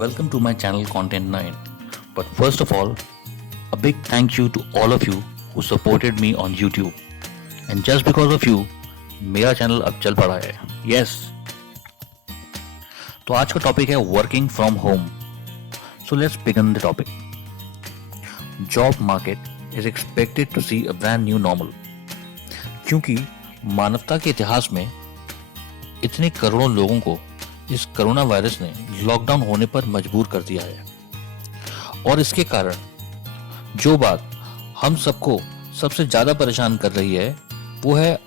Welcome to my channel Content 9. But first of all, a big thank you to all of you who supported me on YouTube. And just because of you, मेरा channel अब चल पड़ा है. Yes. तो आज का topic है working from home. So let's begin the topic. Job market is expected to see a brand new normal. क्योंकि मानवता के इतिहास में इतने करोड़ों लोगों को इस कोरोना वायरस ने लॉकडाउन होने पर मजबूर कर दिया है. और इसके कारण जो बात हम सबको सबसे ज्यादा परेशान कर रही है वो है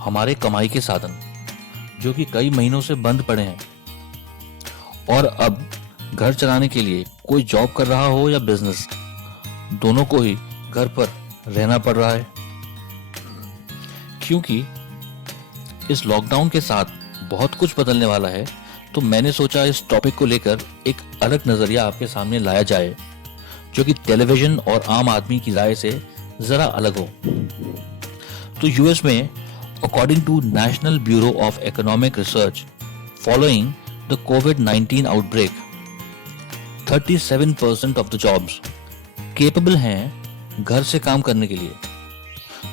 हमारे कमाई के साधन, जो कि कई महीनों से बंद पड़े हैं. और अब घर चलाने के लिए कोई जॉब कर रहा हो या बिजनेस, दोनों को ही घर पर रहना पड़ रहा है. क्योंकि इस लॉकडाउन के साथ बहुत कुछ बदलने वाला है, तो मैंने सोचा इस टॉपिक को लेकर एक अलग नजरिया आपके सामने लाया जाए, जो कि टेलीविजन और आम आदमी की राय से जरा अलग हो. तो यूएस में according to national bureau of economic research, following the कोविड-19 outbreak, 37% of the jobs capable हैं घर से काम करने के लिए.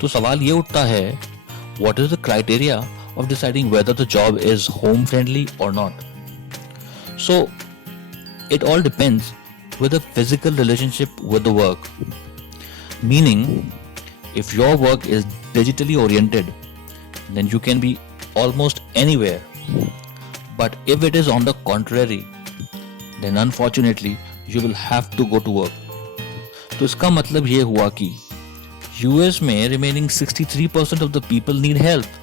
तो सवाल ये उठता है, what is the criteria of deciding whether the job is home friendly or not? So it all depends with a physical relationship with the work. Meaning, if your work is digitally oriented, then you can be almost anywhere. But if it is on the contrary, then unfortunately you will have to go to work. तो इसका मतलब ये हुआ कि US में remaining 63% of the people need help,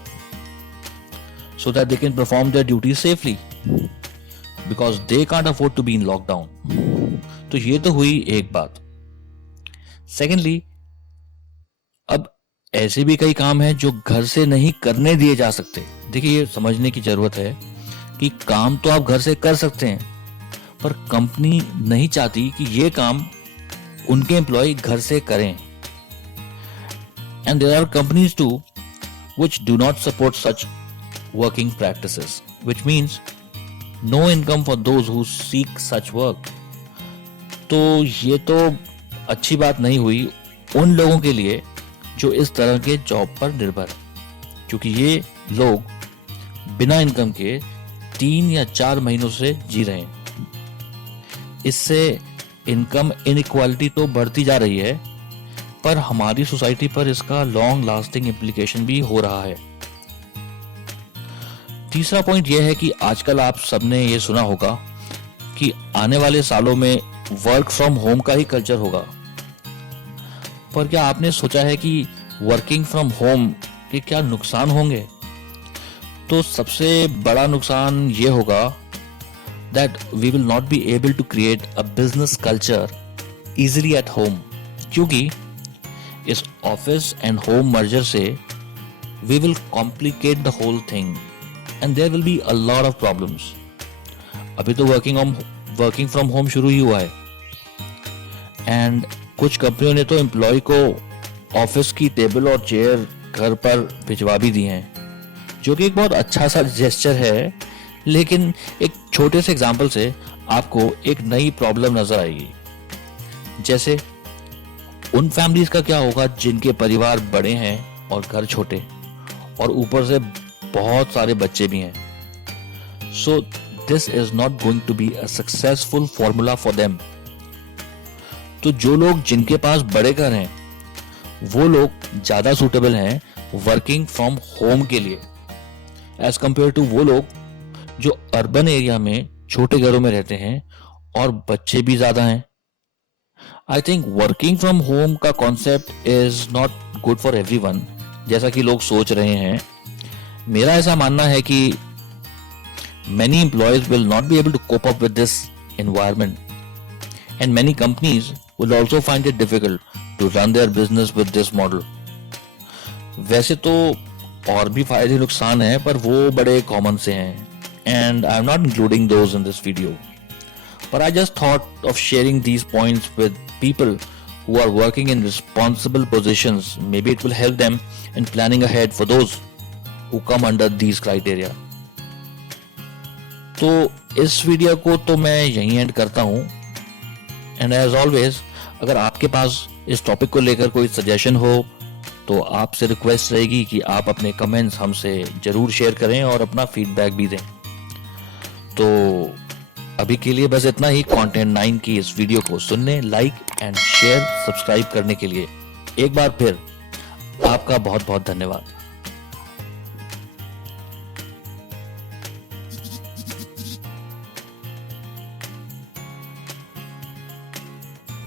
so that they can perform their duties safely, because they can't afford to be in lockdown. तो ये तो हुई एक बात. Secondly, अब ऐसे भी कई काम हैं जो घर से नहीं करने दिए जा सकते. देखिए, ये समझने की जरूरत है कि काम तो आप घर से कर सकते हैं, पर कंपनी नहीं चाहती कि ये काम उनके एम्प्लॉय घर से करें. And there are companies too which do not support such working practices, which means no income for those who seek such work. तो ये तो अच्छी बात नहीं हुई उन लोगों के लिए जो इस तरह के जॉब पर निर्भर है, क्योंकि ये लोग बिना इनकम के 3 या 4 महीनों से जी रहे हैं. इससे इनकम इनइक्वालिटी तो बढ़ती जा रही है, पर हमारी सोसाइटी पर इसका लॉन्ग लास्टिंग इम्प्लीकेशन भी हो रहा है. तीसरा पॉइंट यह है कि आजकल आप सबने ये सुना होगा कि आने वाले सालों में वर्क फ्रॉम होम का ही कल्चर होगा. पर क्या आपने सोचा है कि वर्किंग फ्रॉम होम के क्या नुकसान होंगे? तो सबसे बड़ा नुकसान ये होगा that we will not be able to create a business culture easily at home, क्योंकि इस ऑफिस एंड होम मर्जर से we will complicate the whole thing and there will be a lot of problems. अभी तो working from home शुरू ही हुआ है, and कुछ कंपनियों ने तो एम्प्लॉय को ऑफिस की टेबल और चेयर घर पर भिजवा भी दी हैं, जो कि एक बहुत अच्छा सा जेस्चर है. लेकिन एक छोटे से एग्जांपल से आपको एक नई प्रॉब्लम नजर आएगी. जैसे उन फैमिलीज का क्या होगा जिनके परिवार बड़े हैं और घर छोटे, और ऊपर से बहुत सारे बच्चे भी हैं. So this is not going to be a successful formula for them. तो जो लोग जिनके पास बड़े घर हैं, वो लोग ज्यादा सूटेबल हैं वर्किंग फ्रॉम होम के लिए, एज कंपेयर टू वो लोग जो अर्बन एरिया में छोटे घरों में रहते हैं और बच्चे भी ज्यादा हैं. I think working from home का concept is not good for everyone, जैसा कि लोग सोच रहे हैं. मेरा ऐसा मानना है कि many employees will not be able to cope up with this environment, and many companies will also find it difficult to run their business with this model. वैसे तो और भी फायदे नुकसान हैं, पर वो बड़े कॉमन से हैं, and I am not including those in this video. But I just thought of sharing these points with people who are working in responsible positions. Maybe it will help them in planning ahead for those who come under these criteria. तो इस video को तो मैं यहीं and करता हूँ। And as always, अगर आपके पास इस टॉपिक को लेकर कोई सजेशन हो तो आपसे रिक्वेस्ट रहेगी कि आप अपने कमेंट्स हमसे जरूर शेयर करें और अपना फीडबैक भी दें। तो अभी के लिए बस इतना ही। कंटेंट 9 की इस वीडियो को सुनने, लाइक एंड शेयर, सब्सक्राइब करने के लिए एक बार फिर आपका बहुत बहुत धन्यवाद।